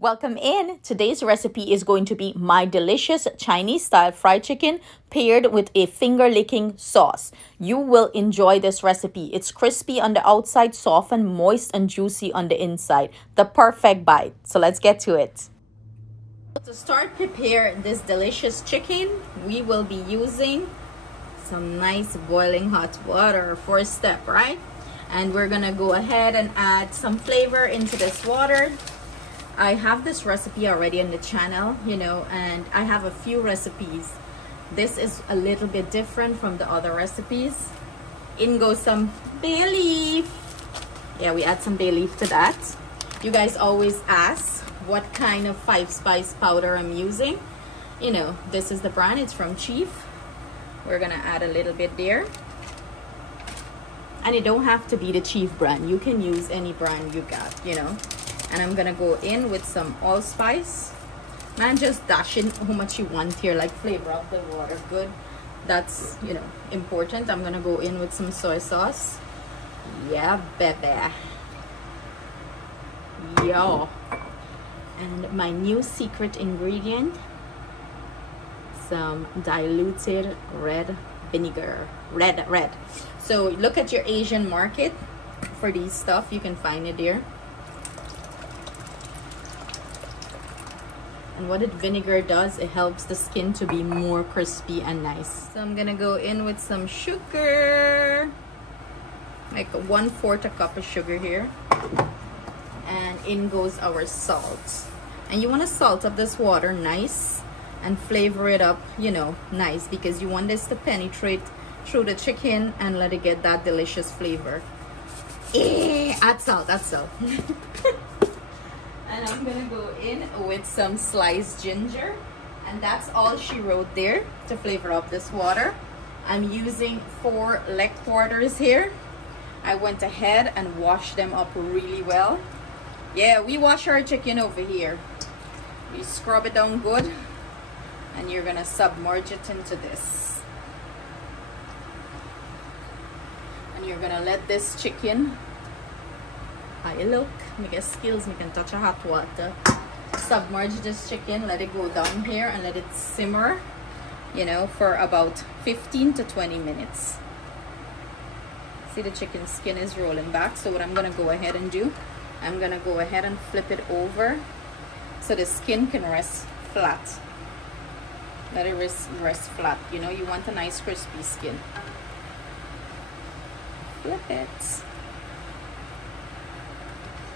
Welcome in. Today's recipe is going to be my delicious Chinese style fried chicken paired with a finger licking sauce. You will enjoy this recipe. It's crispy on the outside, soft and moist and juicy on the inside. The perfect bite. So let's get to it. To start prepare this delicious chicken, we will be using some nice boiling hot water. First step, right? And we're gonna go ahead and add some flavor into this water. I have this recipe already on the channel, and I have a few recipes. This is a little bit different from the other recipes. In goes some bay leaf. Yeah, we add some bay leaf to that. You guys always ask what kind of 5-spice powder I'm using. This is the brand. It's from Chief. We're gonna add a little bit there. And it don't have to be the Chief brand. You can use any brand you got, And I'm gonna go in with some allspice. Man, just dash in how much you want here, like flavor up the water good. That's, important. I'm gonna go in with some soy sauce. Yeah, baby. Yeah. And my new secret ingredient, some diluted red vinegar. Red. So look at your Asian market for these stuff. You can find it there. And what vinegar does, it helps the skin to be more crispy and nice. So I'm gonna go in with some sugar, like 1/4 a cup of sugar here. And in goes our salt. And you wanna salt up this water nice and flavor it up, nice, because you want this to penetrate through the chicken and let it get that delicious flavor. Add salt. And I'm gonna go in with some sliced ginger, and that's all she wrote there to flavor up this water. I'm using 4 leg quarters here. I went ahead and washed them up really well. Yeah, we wash our chicken over here. We scrub it down good, and you're gonna submerge it into this. And you're gonna let this chicken, look, me get skills, me can touch a hot water. Submerge this chicken, let it go down here and let it simmer, for about 15 to 20 minutes. See, the chicken skin is rolling back. So what I'm gonna go ahead and do, I'm gonna go ahead and flip it over so the skin can rest flat. Let it rest flat. You want a nice crispy skin. Flip it.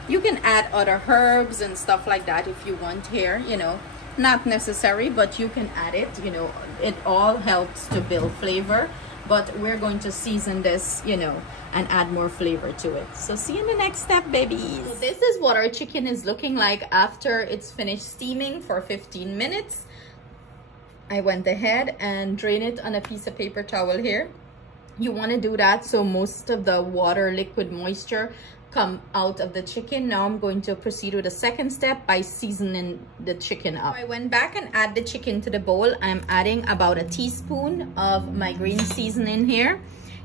You can add other herbs and stuff like that if you want here, not necessary, but you can add it. It all helps to build flavor, but we're going to season this, and add more flavor to it. So see you in the next step, babies. So this is what our chicken is looking like after it's finished steaming for 15 minutes. I went ahead and drained it on a piece of paper towel here. You want to do that so most of the water, liquid moisture come out of the chicken. Now I'm going to proceed with the second step by seasoning the chicken up. So I went back and add the chicken to the bowl. I'm adding about a teaspoon of my green seasoning here.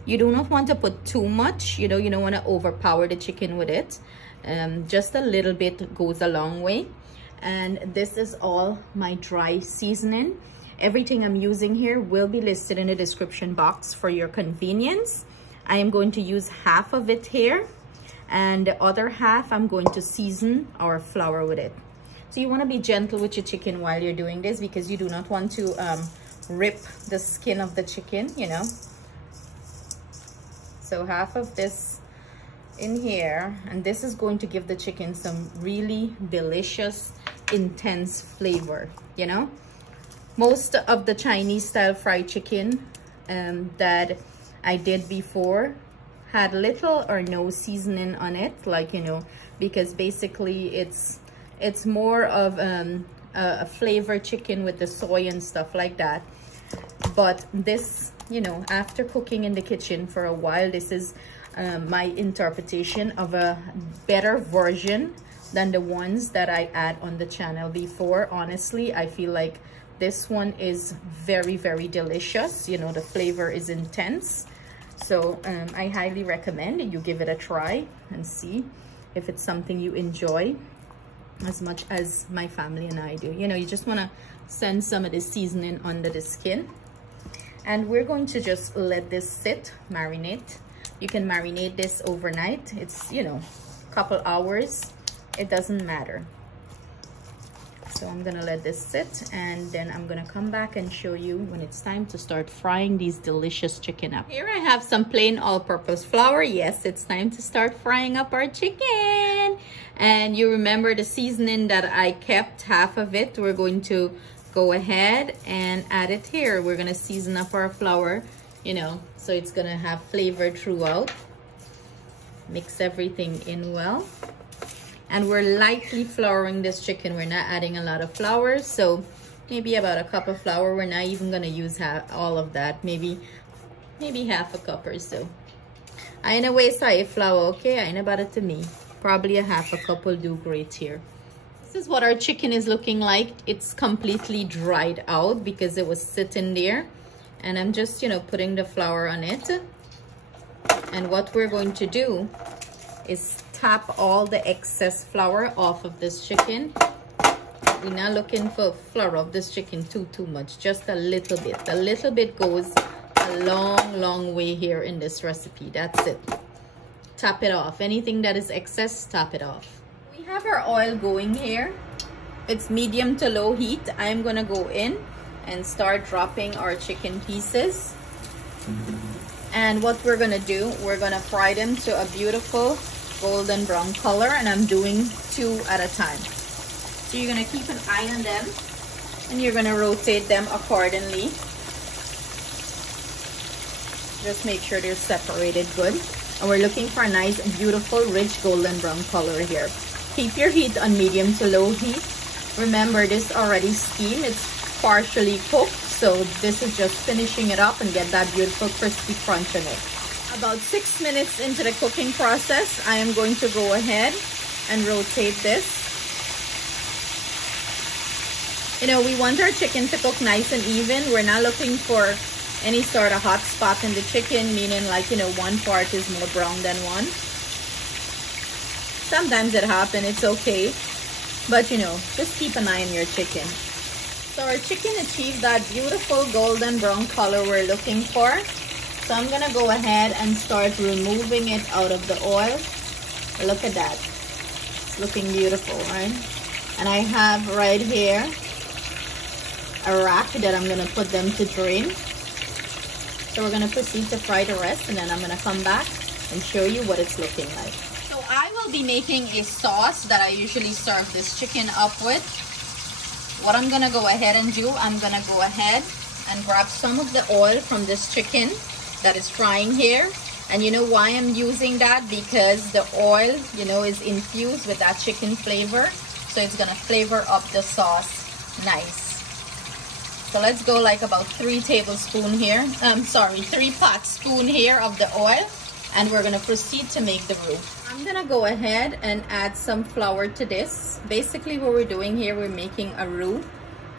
You do not want to put too much, you don't want to overpower the chicken with it. Just a little bit goes a long way. And this is all my dry seasoning. Everything I'm using here will be listed in the description box for your convenience. I am going to use half of it here, and the other half I'm going to season our flour with it. So you want to be gentle with your chicken while you're doing this, because you do not want to rip the skin of the chicken, So half of this in here, and this is going to give the chicken some really delicious, intense flavor, Most of the Chinese style fried chicken that I did before had little or no seasoning on it, because basically it's more of a flavored chicken with the soy and stuff like that. But this, after cooking in the kitchen for a while, this is my interpretation of a better version than the ones that I add on the channel before. Honestly, I feel like this one is very, very delicious. The flavor is intense. So I highly recommend you give it a try and see if it's something you enjoy. as much as my family and I do. You know, you just want to send some of the seasoning under the skin. And we're going to just let this sit, marinate. You can marinate this overnight. It's, you know, a couple hours. It doesn't matter. So I'm gonna let this sit, and then I'm gonna come back and show you when it's time to start frying these delicious chicken up. Here I have some plain all-purpose flour. Yes, it's time to start frying up our chicken. And you remember the seasoning that I kept, half of it. We're going to go ahead and add it here. We're gonna season up our flour, you know, so it's gonna have flavor throughout. Mix everything in well. And we're lightly flouring this chicken. We're not adding a lot of flour, so maybe about a cup of flour. We're not even gonna use all of that. Maybe half a cup or so. I ain't a waste of flour, okay? I ain't about it to me. Probably a half a cup will do great here. This is what our chicken is looking like. It's completely dried out because it was sitting there. And I'm just, you know, putting the flour on it. And what we're going to do is tap all the excess flour off of this chicken. We're not looking for flour of this chicken too much, just a little bit. A little bit goes a long way here in this recipe. That's it. Tap it off. Anything that is excess, tap it off. We have our oil going here. It's medium to low heat. I'm gonna go in and start dropping our chicken pieces. And what we're gonna do, we're gonna fry them to a beautiful golden brown color, and I'm doing 2 at a time. So you're gonna keep an eye on them, and you're gonna rotate them accordingly. Just make sure they're separated good. And we're looking for a nice, beautiful, rich golden brown color here. Keep your heat on medium to low heat. Remember, this already steamed. It's partially cooked, so this is just finishing it up and get that beautiful crispy crunch in it. About 6 minutes into the cooking process, I am going to go ahead and rotate this. You know, we want our chicken to cook nice and even. We're not looking for any sort of hot spot in the chicken, meaning like, you know, one part is more brown than one. Sometimes it happens, it's okay. But, you know, just keep an eye on your chicken. So our chicken achieved that beautiful golden brown color we're looking for. So I'm gonna go ahead and start removing it out of the oil. Look at that. It's looking beautiful, right? And I have right here a rack that I'm gonna put them to drain. So we're gonna proceed to fry the rest, and then I'm gonna come back and show you what it's looking like. So I will be making a sauce that I usually serve this chicken up with. What I'm gonna go ahead and do, I'm gonna go ahead and grab some of the oil from this chicken that is frying here. And you know why I'm using that? Because the oil, you know, is infused with that chicken flavor, so it's gonna flavor up the sauce nice. So let's go like about 3 tablespoons here. 3 pot spoon here of the oil, and we're gonna proceed to make the roux. I'm gonna go ahead and add some flour to this. Basically what we're doing here, we're making a roux,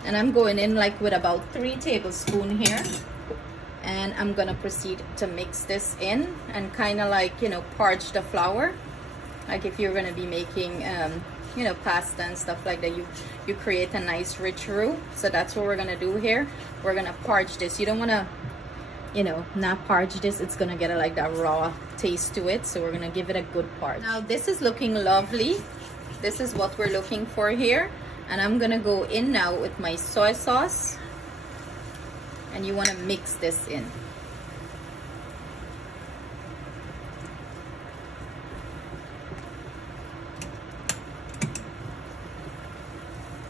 and I'm going in like with about 3 tablespoons here. And I'm gonna proceed to mix this in and kind of like, you know, parch the flour. Like if you're gonna be making, you know, pasta and stuff like that, you create a nice rich roux. So that's what we're gonna do here. We're gonna parch this. You don't wanna, you know, not parch this. It's gonna get like that raw taste to it. So we're gonna give it a good parch. Now this is looking lovely. This is what we're looking for here. And I'm gonna go in now with my soy sauce. And you want to mix this in.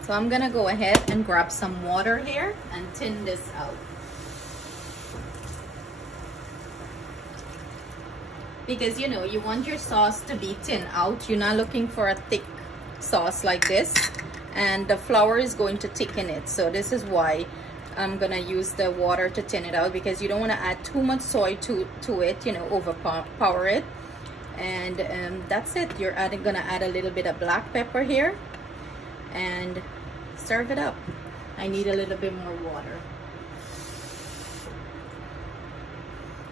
So I'm gonna go ahead and grab some water here and thin this out. Because, you know, you want your sauce to be thin out. You're not looking for a thick sauce like this, and the flour is going to thicken it. So this is why I'm gonna use the water to thin it out, because you don't want to add too much soy to it, you know, overpower it. And that's it. You're gonna add a little bit of black pepper here and serve it up. I need a little bit more water.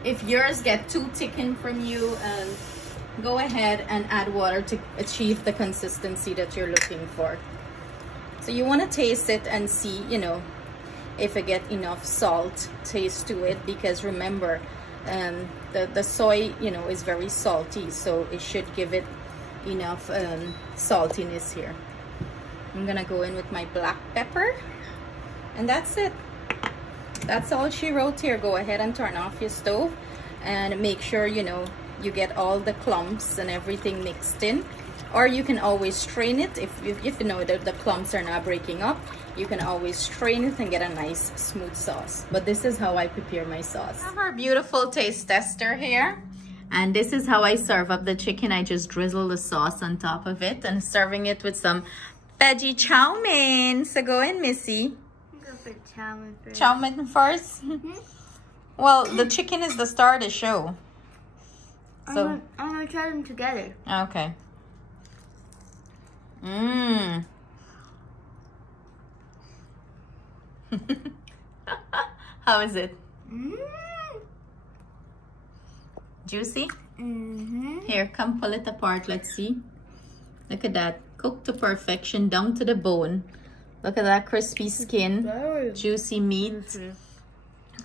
If yours get too thickened from you, go ahead and add water to achieve the consistency that you're looking for. So you want to taste it and see, you know, if it get enough salt taste to it, because remember, the soy, you know, is very salty, so it should give it enough saltiness here. I'm gonna go in with my black pepper, and that's it. That's all she wrote here. Go ahead and turn off your stove and make sure, you know, you get all the clumps and everything mixed in. Or you can always strain it if you know that the clumps are not breaking up. You can always strain it and get a nice smooth sauce. But this is how I prepare my sauce. I have our beautiful taste tester here, and this is how I serve up the chicken. I just drizzle the sauce on top of it and serving it with some veggie chow mein. So go in, Missy. Go for chow mein first. Chow mein first? Well, the chicken is the star of the show. So I'm gonna try them together. Okay. Mmm. How is it? Juicy? Here, come pull it apart. Let's see. Look at that. Cooked to perfection, down to the bone. Look at that crispy skin, juicy meat.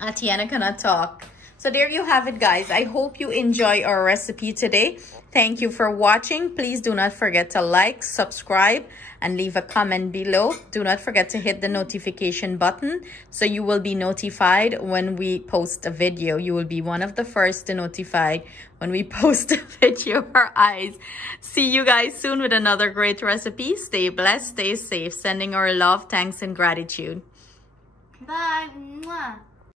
Atiana cannot talk. So there you have it, guys. I hope you enjoy our recipe today. Thank you for watching. Please do not forget to like, subscribe, and leave a comment below. Do not forget to hit the notification button so you will be notified when we post a video. You will be one of the first to notify when we post a video for eyes. See you guys soon with another great recipe. Stay blessed, stay safe. Sending our love, thanks, and gratitude. Bye. Mwah.